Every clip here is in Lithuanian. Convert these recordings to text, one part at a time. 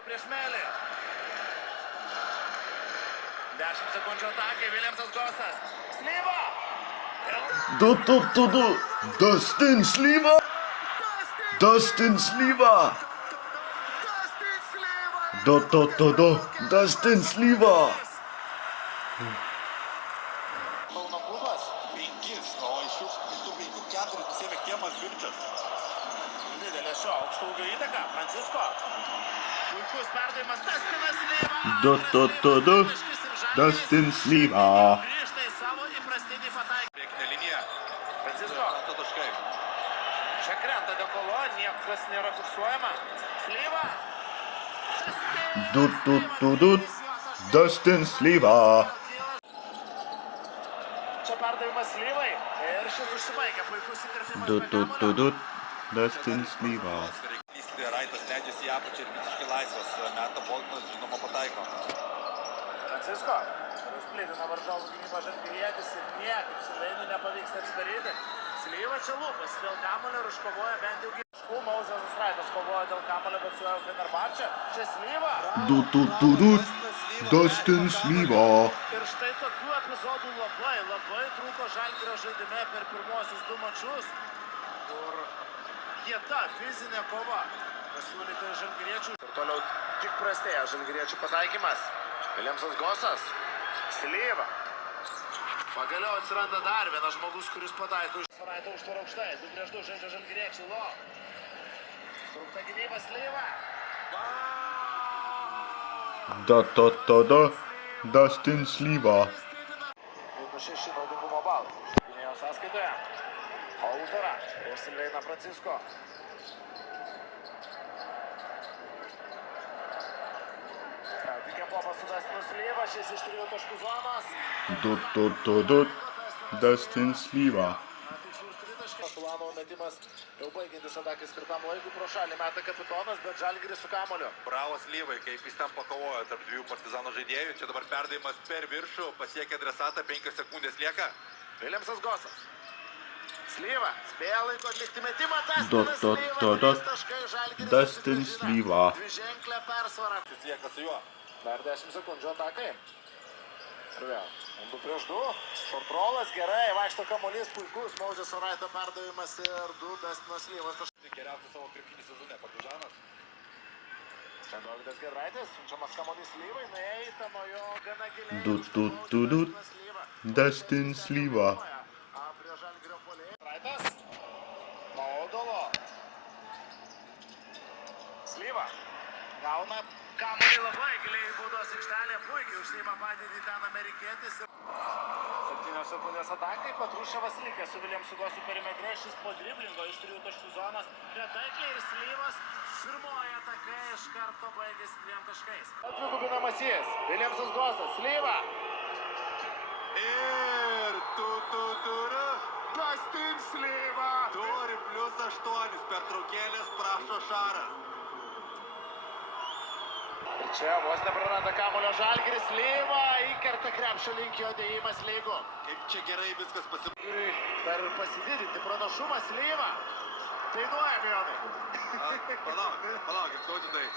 Prieš Melį. 10 sekundžių atakai, Viljamsas Gosas. Slyva! Du. Dustin Slyva. Dustin Slyva. Du. Dustin Slyva. Kauno klubas. 5, o iš tų 5 4 nusėmė Kemas Vilčas. Didelė šio aukšto ūgio įtaka. Francisko. Puikus perdavimas. Dustinas Slyva. Du. Dustin Slyva. Grįžta į savo įprastinį pataikymą. Priekinė linija. Francisko. Krenta taškai. Čia krenta Dekolo. Niekas nėra fiksuojama. Slyva. Du. Dustin Slyva. Čia perdavimas Slyvai. Ir šis užsibaigė. Puikus įkarpimas. Du. Dustin Slyva. Lysli Raitas leidžiasi į apačią ir visiškai laisvas. Meta Boltonas, žinoma, pataiko. Francisko. Užplydina varžovų gynybą Žalgirietis ir niekaip Silveinui nepavyksta atsidaryti. Slyva čia lūpas dėl kamuolio ir iškovoja bent jau gynybų. Mauzesas Raitas kovoja dėl kamuolio, bet su jau Fenerbahče. Čia Slyva. Du. Dustin Slyva. Ir štai tokių epizodų labai trūko Žalgirio žaidime per pirmosius 2 mačus, kur kieta fizinė kova pasiūlyta žalgiriečių. Ir toliau tik prastėja žalgiriečių pataikymas. Viljamsas Gosas. Slyva. Pagaliau atsiranda dar vienas žmogus, kuris pataiko iš Saraito užtvaro aukštai. 2-2 žaidžia žalgiriečiai. Lo. Strukta gynyba Slyva. Du. Dustin Slyva. 6 naudingumo balų. Gynėjo sąskaitoje. O uždara. Prieš Silveiną Francisko. Tikė popas su Dustinu Slyva. Šis iš 3 taškų zonos. Du. Dustin Slyva. Tikslus 3 taškas. Solano metimas jau baigiantis atakai skirtam laikui pro šalį. Meta kapitonas, bet Žalgiris su kamuoliu. Bravo Slyvai, kaip jis ten pakovojo tarp 2 Partizano žaidėjų. Čia dabar perdavimas per viršų, pasiekia adresatą, 5 sekundės lieka. Viljamsas Gosas. Slyva. Spėja laiko atlikti metimą. Du. Dustin Slyva. Slyva. Dviženklė persvara. Jis lieka su juo. Dar 10 sekundžių atakai. Ir vėl. 2-2. Šortrolas gerai. Vaikšto kamuolys puikus. Mauzės Raito perdavimas ir 2 Dustinas Slyvas. Geriausias savo krepšinį sezone Partizanas. Čia Dovydas Giedraitis. Siunčiamas kamuolys Slyvai. Nueita nuo jo gana giliai. Du. Dustin Slyva. Prie Žalgirio puolėjo. Raitas. Maudolo. Slyva. Gauna kamuolį labai giliai į baudos aikštelę. Puikiai užsiima padėtį ten amerikietis. 7 sekundės atakai. Patruševas likęs su Viljamsu Gosu perimetre. Šis po driblingo iš 3 taškų zonos. Petaikliai ir Slyvas. Pirmoji ataka iš karto baigėsi 2 taškais. Atvigubinamas jis. Viljamsas Gosas. Slyva. Ir turi. Dustin Slyva. Turi +8, pertraukėlės prašo Šaras. Ir čia vos nepraranda kamuolio Žalgiris. Slyva įkerta krepšio link jo dėjimas lygu. Kaip čia gerai viskas Turi dar ir pasididinti pranašumą Slyva. Dainuojam, Jonai. Palaukit, tautindai.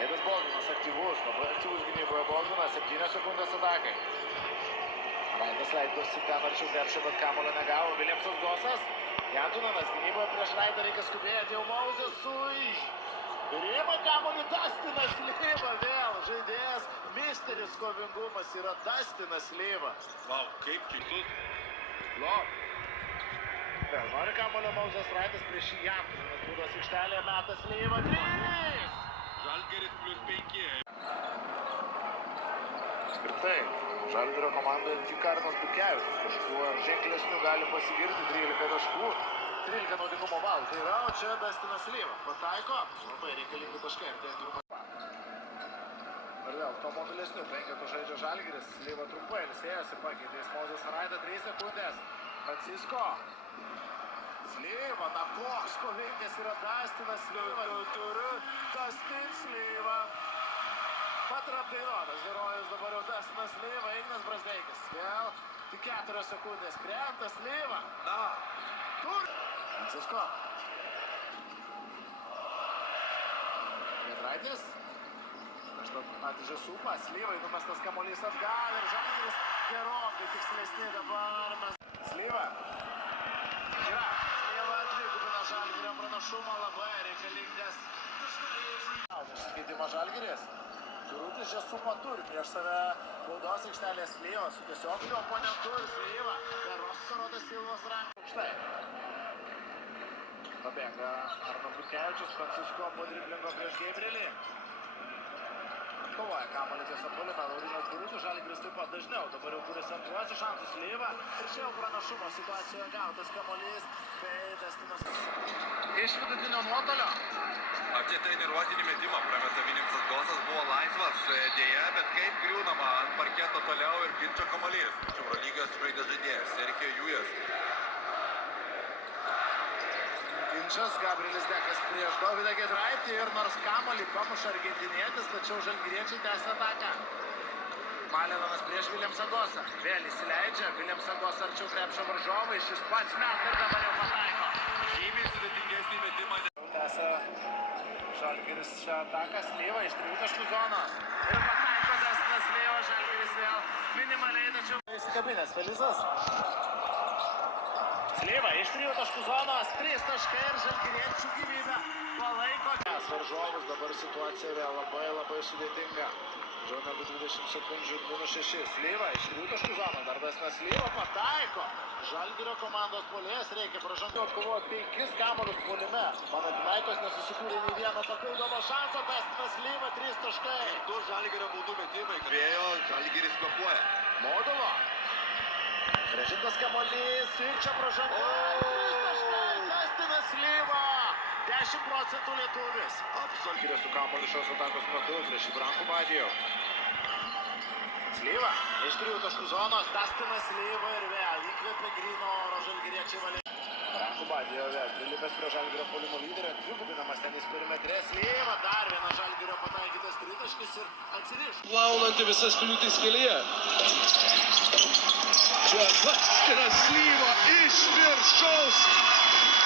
Eidas Bogdanas aktyvus, labai aktyvus gynyboje Bogdanas. 7 sekundės atakai. Raitas leidosi ten arčiau krepšio, bet kamuolio negavo. Viljamsas Gosas. Jantunanas gynyboje prieš Raitą reikia skubėti jau Mauzesui. Ir ima kamuolį Dustinas Slyva vėl. Žaidėjas misteris kovingumas yra Dustinas Slyva. Vau, kaip kitus. Lo. Vėl nori kamuolio Mauzes Raitas prieš Jantunanas. Būdos aikštelėje meta Slyva. 3. Žalgiris +5. Apskritai, Žalgirio komandoje tik Arnas Butkevičius kažkuo ženklesnių gali pasigirti. 13 taškų, 13 naudingumo balų. Tai yra, o čia Dustinas Slyva. Pataiko, labai reikalingi taškai. Ir vėl, to mobilesnių 5 žaidžia Žalgiris. Slyva trumpai ilsėjosi, pakeitė Mauzes Raitą. 3 sekundės. Francisko. Slyva, na koks kovingas yra Dustinas Slyva. Dustin Slyva. Patrapdainuotas herojus dabar jau Dustinas Slyva. Ignas Brazdeikis. Vėl Tik 4 sekundės. Krenta Slyva. Na, Tur. Francisko. Giedraitis. Atžė Supa. Slyvai numestas kamuolys atgal ir Žalgiris gerokai tikslesni dabar. Slyva. Yra. Slyva dvigubina Žalgirio pranašumą, labai reikalingas. Keitimo Žalgiris. Surutis Žesupa turi prieš save baudos aikštelės Slyva su tiesioginiu oponentu ir Slyva. Per Oskarodas Silvos rankų. Štai. Pabėga Arno Butkevičius, Francisko po driblingo prieš Gabrielį. Kovoja kamuolį tiesa puolime, Laurynas Surutis, Žalgiris taip pat dažniau. Dabar jau kuris antruosius šansus Slyva. Ir čia jau pranašumo situacijoje gautas kamuolys. Bei Destinas. Iš vidutinio nuotolio. apie treniruotinį metimą prameta Viljamsas Gosas buvo laisvas dėja, bet kaip griūnama ant parketo toliau ir ginčio kamuolys. Eurolygos žaidė žaidėjas Sergej Jujas. Ginčas, Gabrielis Dekas prieš Dovydą Giedraitį ir nors kamuolį pamuša argentinietis, tačiau žalgiriečiai tęsia ataką. Malinamas prieš Viljamsą Gosą. Vėl įsileidžia, Viljamsą Gosą arčiau krepšio varžovai, šis pats met ir dabar jau pataiko. Žymiai sudėtingesnį metimą. Tęsia Žalgiris šią ataką, Slyva iš 3 taškų zonos. Ir pataiko Destinas Slyva, Žalgiris vėl minimaliai, tačiau įsikabinęs Felizas. Slyva iš 3 taškų zonos, 3 taškai ir žalgiriečių gyvybę palaiko. Varžovus dabar situacija vėl labai sudėtinga. Jau negu 20 sekundžių ir -6. Slyva iš 3 taškų zonos, dar Destinas Slyva pataiko. Žalgirio komandos puolėjas reikia pražangų atkovoti 5 kamuolius puolime. Panathinaikos nesusikūrė nei vieno papildomo šanso, Destinas Slyva 3 taškai. Du Žalgirio baudų metimai. Vėjo Žalgiris kvapuoja. Modulo. Grąžintas kamuolys ir čia pražanga. 3 taškai, Destinas Slyva. 10% lietuvis. Žalgirio su kamuoliu šios atakos metu prieš Ibrankų Badijų. Slyva iš 3 taškų zonos, Destinas Slyva ir vėl įkvėpė gryno oro žalgiriečiai valė. Ibrankų Badijų vėl prilipęs prie Žalgirio puolimo lyderio, dvigubinamas tenis perimetre. Slyva dar vienas Žalgirio pataikytas tritaškis ir atsiriš. Plaunanti visas kliūtis kelyje. Čia Destinas Slyva iš viršaus.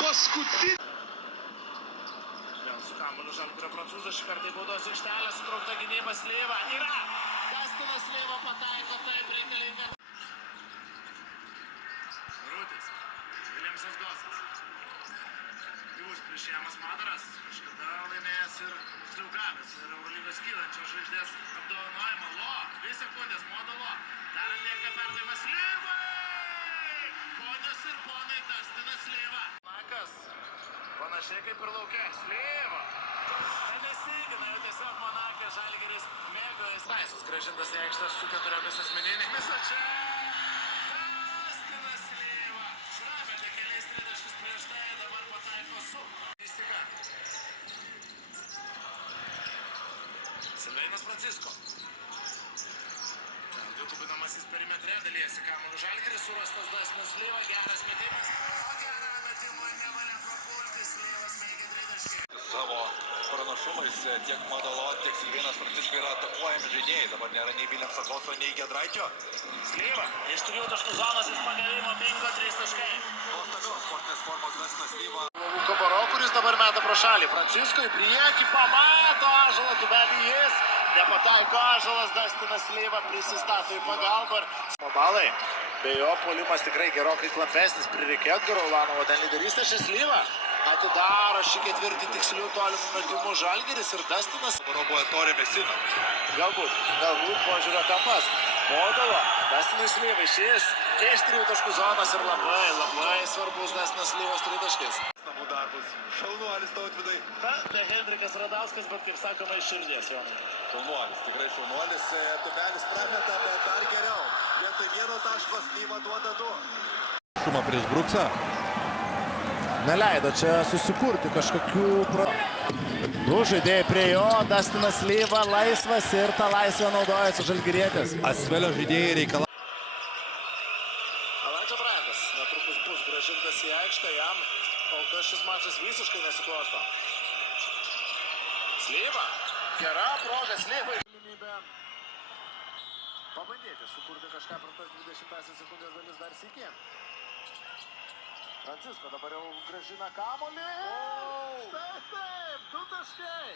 Paskutinį. Vėl su kamuoliu Žalgirio prancūzas, šį kartą į baudos aikštelę, sutraukta gynyba Slyva. Yra! Destinas Slyva pataiko, taip reikalinga. Rutis, Viljamsas Gosas. Jūs prieš Jamas Madaras, kažkada laimėjęs ir uždaugavęs ir Eurolygos kylančios žvaigždės apdovanojimą. 2 sekundės modulo, dar atlieka perdavimas Slyvai! Ponios ir ponai, Destinas Slyva. Nakas, panašiai kaip ir lauke, Slyva. Nesigina, jau tiesiog Monake Žalgiris mėgaujas. Laisvas grąžintas į aikštę su 4 asmeninėmis. O čia Destinas Slyva. Šrametė keliais tritaškius prieš tai, dabar pataiko su. Įstiga. Silveinas Francisko. Dvigubinamasis perimetre dalyjasi kamuoliu Žalgiris, surastas Destinas Slyva, geras metimas. O gerą metimą nevalia prapulti, Slyvas mėgė tritaškį. Savo pranašumais tiek Modolo, tiek Silveinas Francisko yra atakuojami žaidėjai. Dabar nėra nei Viljamso Goso, nei Giedraičio. Slyva iš 3 taškų zonos iš pagavimo bingo 3 taškai. Nuostabios sportinės formos Destinas Slyva. Kabaro, kuris dabar meta pro šalį. Francisko į priekį pamato Ąžuolą, tubelį jis. Nepataiko Ąžuolas, Destinas Slyva prisistato į pagalbą. Balai. Be jo puolimas tikrai gerokai klampesnis. Prireikė Edgaro Ulanovo, ten lyderystė šis Slyva. Atidaro šį ketvirtį tikslių tolimų metimų Žalgiris ir Destinas. Roboja Torė Mesina. Galbūt požiūrio kampas. Modulo, Destinas Slyva šis iš 3 taškų zonos ir labai svarbus Destinas Slyvos tritaškis. Namų darbus. Šaunuolis Tautvidai. Tai Hendrikas Radauskas, bet kaip sakoma, iš širdies jo. Šaunuolis, tikrai šaunuolis. Tubelis prameta, bet dar geriau. Vietoj 1 taško Slyva duoda 2. Šumą prieš Bruksą. Neleido čia susikurti kažkokių Du žaidėjai prie jo, Destinas Slyva laisvas ir tą laisvę naudojasi žalgirietis. Asvelio žaidėjai reikalauja. Alandžio Brandas netrukus bus grąžintas į aikštę, jam kol kas šis mačas visiškai nesiklosto. Slyva, gera proga Slyvai. pabandyti sukurti kažką per tas 20 sekundės dalis dar sykį. Francisko dabar jau grąžina kamuolį. Štai taip, 2 taškai.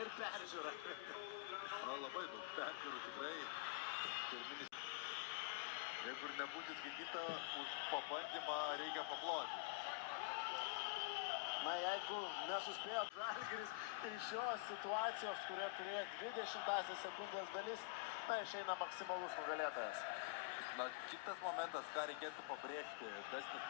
Ir peržiūra. Na, labai daug peržiūrų tikrai. Pirminis. Jeigu ir nebūtų skaityta, už pabandymą reikia paploti. Na, jeigu nesuspėjo Žalgiris iš šios situacijos, kurie turėjo 20 sekundės dalis, na, išeina maksimalus nugalėtojas. Na, kitas momentas, ką reikėtų pabrėžti, Dastis